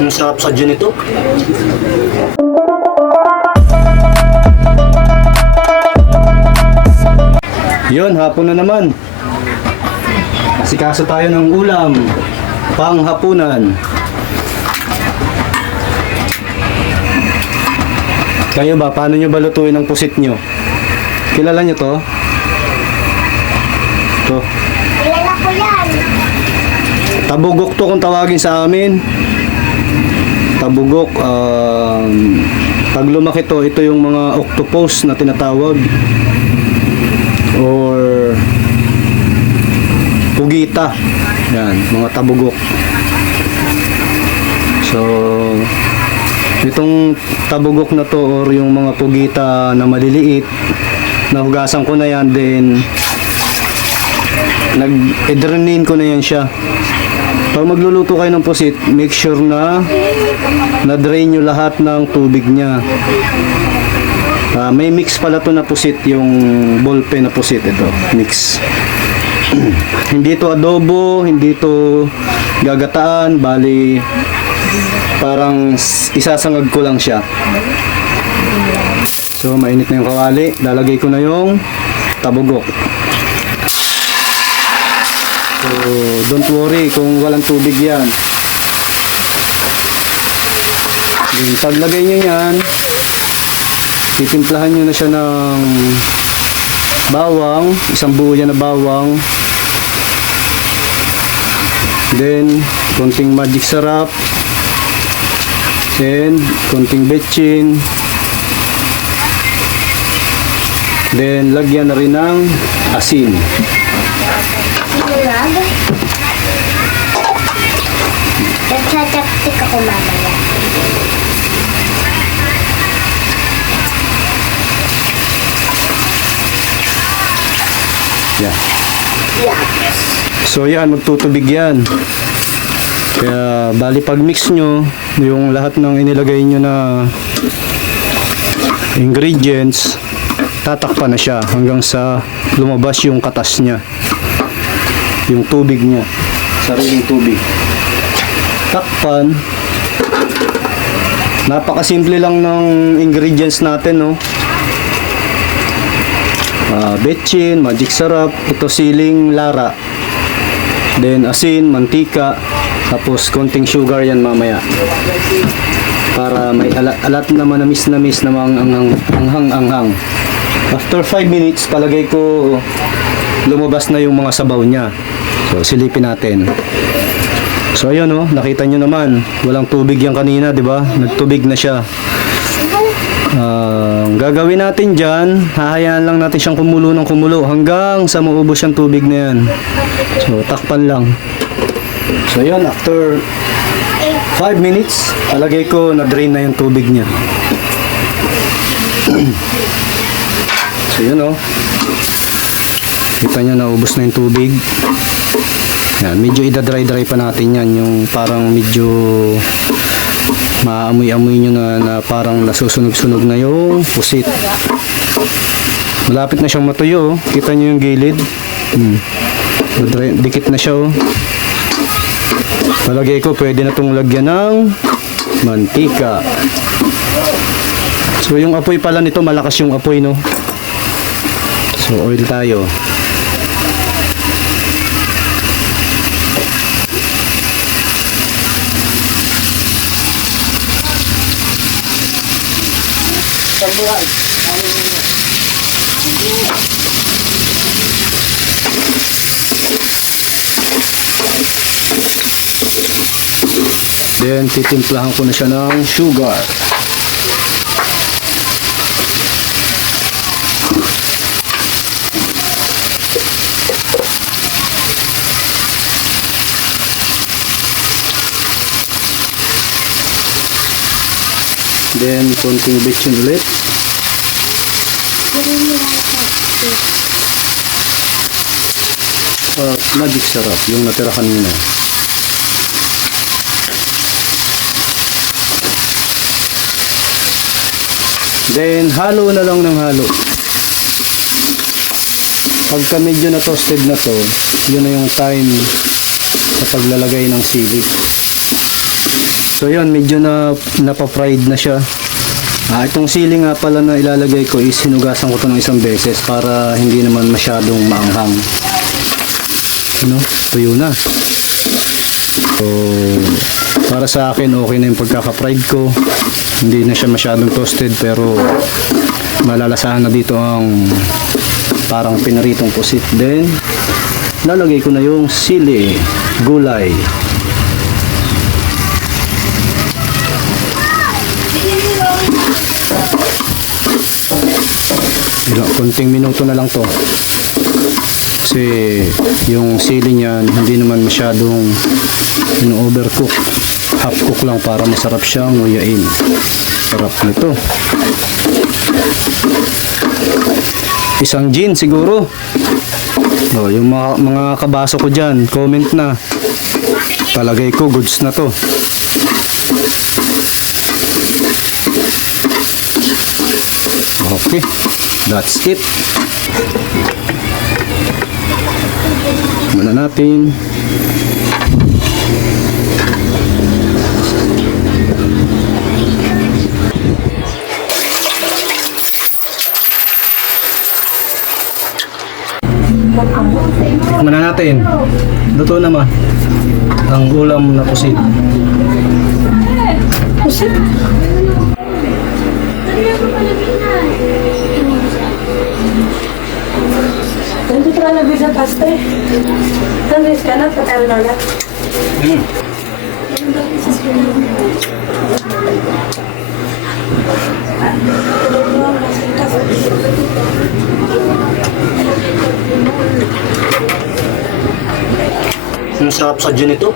Ang sarap sa dyan ito. Yun, hapon na naman. Asikaso tayo ng ulam. Panghapunan. Kayo ba, paano nyo ba lutuin ang pusit nyo? Kilala nyo to? Ito. Kilala ko yan. Tabugok to kung tawagin sa amin. Tabugok. Pag lumaki to, ito yung mga octopus na tinatawag. Or pugita. Yan, mga tabugok. So, itong tabugok na to or yung mga pugita na maliliit, nahugasan ko na yan, then nag-drainin ko na yan siya. Pag magluluto kayo ng pusit, make sure na na-drain nyo lahat ng tubig niya. May mix pala to na pusit, yung ballpen na pusit. Ito, mix. Hindi to adobo, hindi to gagataan, bali parang isasangag ko lang siya. So mainit na yung kawali, lalagay ko na yung tabugok. So don't worry kung walang tubig yan. Paglagay nyo yan, titimplahan nyo na siya ng bawang, isang buo yan na bawang, then konting magic sarap, and konting betchin, then lagyan na rin ng asin. Sinurag. Nagsataktik ako mamaya. Yeah. Yes. So yan, magtutubig yan. Kaya bali pag mix nyo yung lahat ng inilagay nyo na ingredients, tatakpan na siya hanggang sa lumabas yung katas niya, yung tubig niya, sariling tubig. Takpan. Napakasimple lang ng ingredients natin, no? Betchin, magic sarap, ito siling lara, then asin, mantika, tapos konting sugar yan mamaya para may alat na manamis na anghang. After 5 minutes, palagay ko lumabas na yung mga sabaw niya. So silipin natin. So ayun, oh, nakita nyo naman, walang tubig yan kanina, di ba? Nagtubig na siya. Gagawin natin dyan, hahayaan lang natin siyang kumulo ng kumulo hanggang sa maubos yung tubig na yan. So takpan lang. So yun, after 5 minutes, alagay ko na drain na yung tubig niya. So yun, oh, kita nyo naubos na yung tubig. Yan, medyo idadry-dry pa natin yan, yung parang medyo maamoy-amoy nyo na parang nasusunog-sunog na yung pusit. Malapit na siyang matuyo, oh. Kita nyo yung gilid. Dikit na siya, oh. Palagay ko pwede na itong lagyan ng mantika. So yung apoy pala nito, malakas yung apoy, no? So oil tayo. Then titimplahan ko na siya ng sugar. Then konting betchin ulit. Magic sarap yung natira kanina. Then halo na lang ng halo. Pagka medyo na toasted na to, yun na yung time sa paglalagay ng sili. So yun, medyo na napafried na siya. Itong sili nga pala na ilalagay ko is hinugasan ko to ng isang beses para hindi naman masyadong maanghang. Tuyo na. So, para sa akin okay na yung pagkaka-fried ko. Hindi na siya masyadong toasted pero malalasahan na dito ang parang pinaritong pusit. Then, lalagay ko na yung sili, gulay. Konting minuto na lang to. Kasi yung sili niyan hindi naman masyadong overcook. Half cook lang para masarap siyang nguyain. Sarap nito. Isang gin siguro. Yung mga kabaso ko dyan, comment na. Palagay ko goods na to. Okay, that's it. Muna natin. Muna natin. Luto naman ang ulam na pusit. Pusit? Nandito ka na bisa paste. Nandito ka na, patalo na lang. Ang sarap sa gin ito.